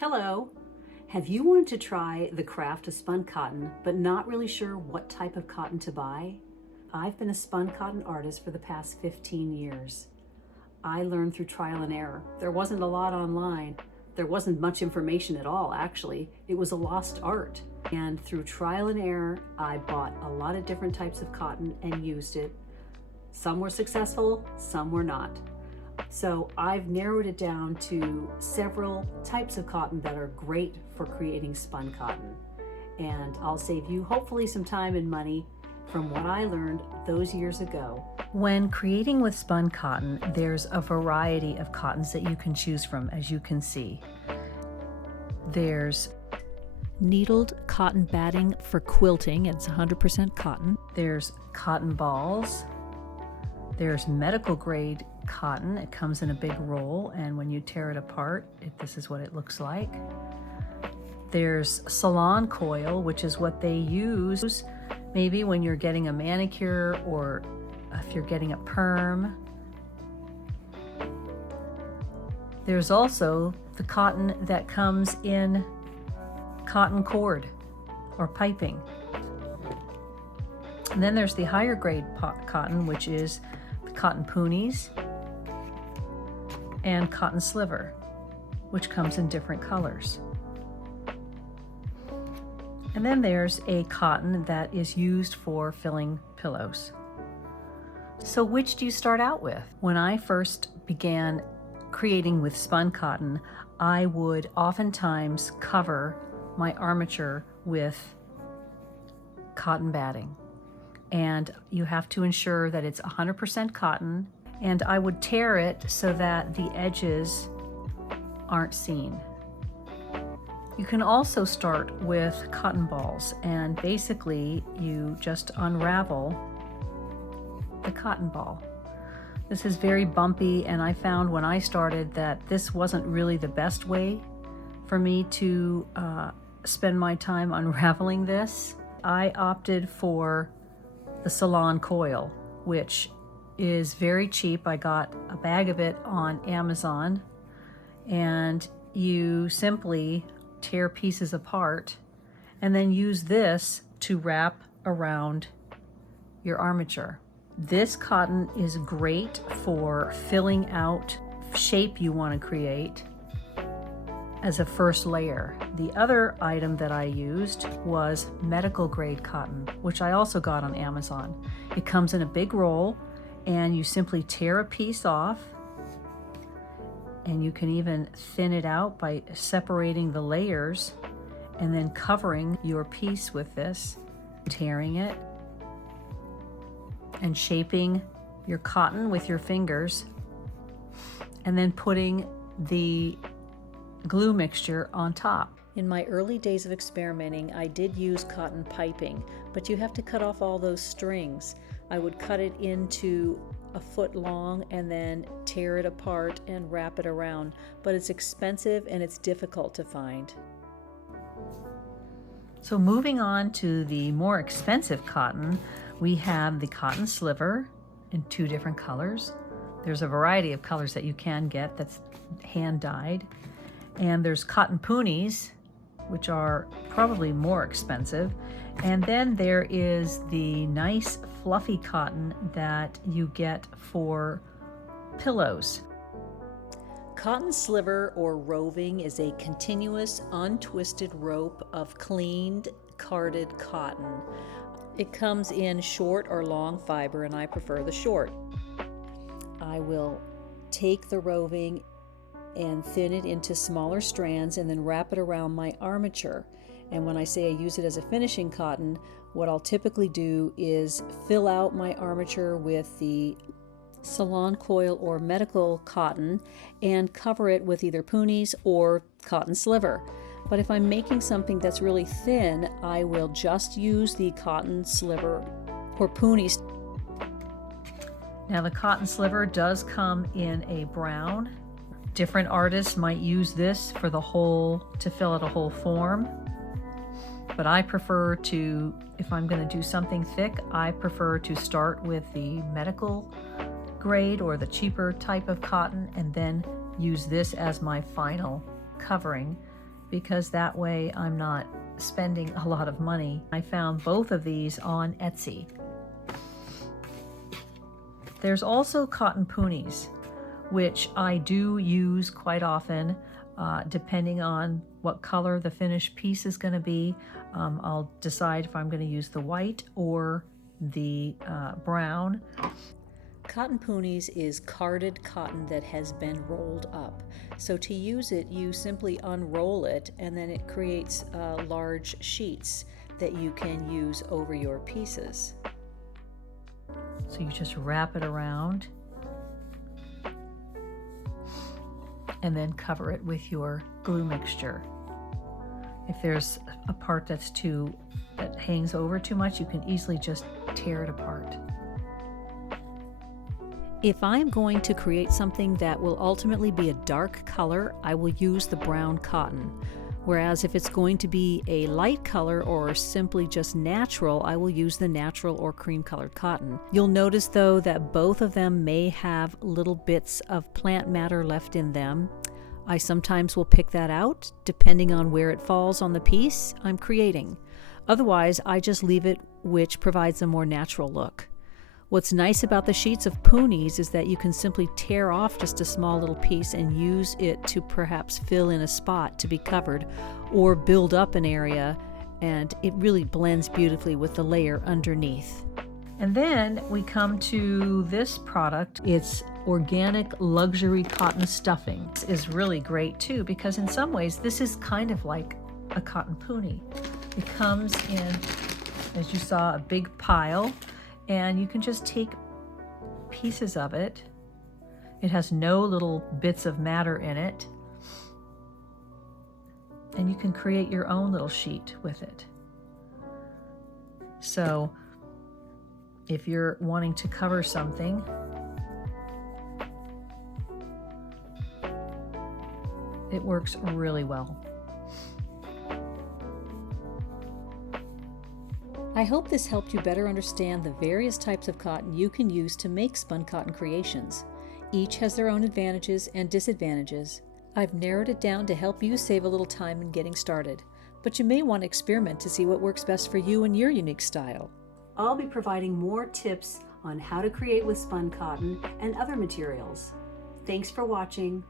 Hello! Have you wanted to try the craft of spun cotton, but not really sure what type of cotton to buy? I've been a spun cotton artist for the past 15 years. I learned through trial and error. There wasn't a lot online. There wasn't much information at all, actually. It was a lost art. And through trial and error, I bought a lot of different types of cotton and used it. Some were successful, some were not. So I've narrowed it down to several types of cotton that are great for creating spun cotton. And I'll save you hopefully some time and money from what I learned those years ago. When creating with spun cotton, there's a variety of cottons that you can choose from, as you can see. There's needled cotton batting for quilting, it's 100% cotton. There's cotton balls. There's medical grade cotton. It comes in a big roll, and when you tear it apart, this is what it looks like. There's salon coil, which is what they use maybe when you're getting a manicure or if you're getting a perm. There's also the cotton that comes in cotton cord or piping. And then there's the higher grade cotton, which is the cotton poonies and cotton sliver, which comes in different colors. And then there's a cotton that is used for filling pillows. So which do you start out with? When I first began creating with spun cotton, I would oftentimes cover my armature with cotton batting. And you have to ensure that it's 100% cotton, and I would tear it so that the edges aren't seen. You can also start with cotton balls, and basically you just unravel the cotton ball. This is very bumpy, and I found when I started that this wasn't really the best way for me to spend my time unraveling this. I opted for the salon coil, which is very cheap. I got a bag of it on Amazon, and you simply tear pieces apart and then use this to wrap around your armature. This cotton is great for filling out shape you want to create as a first layer. The other item that I used was medical grade cotton, which I also got on Amazon. It comes in a big roll, and you simply tear a piece off, and you can even thin it out by separating the layers and then covering your piece with this, tearing it and shaping your cotton with your fingers, and then putting the glue mixture on top. In my early days of experimenting, I did use cotton piping, but you have to cut off all those strings. I would cut it into a foot long and then tear it apart and wrap it around, but it's expensive and it's difficult to find. So moving on to the more expensive cotton, we have the cotton sliver in two different colors. There's a variety of colors that you can get that's hand dyed. And there's cotton poonies, which are probably more expensive. And then there is the nice fluffy cotton that you get for pillows. Cotton sliver or roving is a continuous untwisted rope of cleaned carded cotton. It comes in short or long fiber, and I prefer the short. I will take the roving and thin it into smaller strands and then wrap it around my armature. And when I say I use it as a finishing cotton, what I'll typically do is fill out my armature with the salon coil or medical cotton and cover it with either poonies or cotton sliver. But if I'm making something that's really thin, I will just use the cotton sliver or poonies. Now the cotton sliver does come in a brown. Different artists might use this for the whole, to fill out a whole form. But I prefer to, if I'm going to do something thick, I prefer to start with the medical grade or the cheaper type of cotton and then use this as my final covering because that way I'm not spending a lot of money. I found both of these on Etsy. There's also cotton poonies, which I do use quite often, depending on what color the finished piece is going to be. I'll decide if I'm going to use the white or the brown. Cotton poonies is carded cotton that has been rolled up. So to use it, you simply unroll it, and then it creates large sheets that you can use over your pieces. So you just wrap it around and then cover it with your glue mixture. If there's a part that hangs over too much, you can easily just tear it apart. If I'm going to create something that will ultimately be a dark color, I will use the brown cotton. Whereas if it's going to be a light color or simply just natural, I will use the natural or cream colored cotton. You'll notice though that both of them may have little bits of plant matter left in them. I sometimes will pick that out depending on where it falls on the piece I'm creating. Otherwise, I just leave it, which provides a more natural look. What's nice about the sheets of poonies is that you can simply tear off just a small little piece and use it to perhaps fill in a spot to be covered or build up an area, and it really blends beautifully with the layer underneath. And then we come to this product. It's organic luxury cotton stuffing. This is really great too, because in some ways this is kind of like a cotton poonie. It comes in, as you saw, a big pile, and you can just take pieces of it. It has no little bits of matter in it, and you can create your own little sheet with it. So if you're wanting to cover something, it works really well. I hope this helped you better understand the various types of cotton you can use to make spun cotton creations. Each has their own advantages and disadvantages. I've narrowed it down to help you save a little time in getting started, but you may want to experiment to see what works best for you and your unique style. I'll be providing more tips on how to create with spun cotton and other materials. Thanks for watching.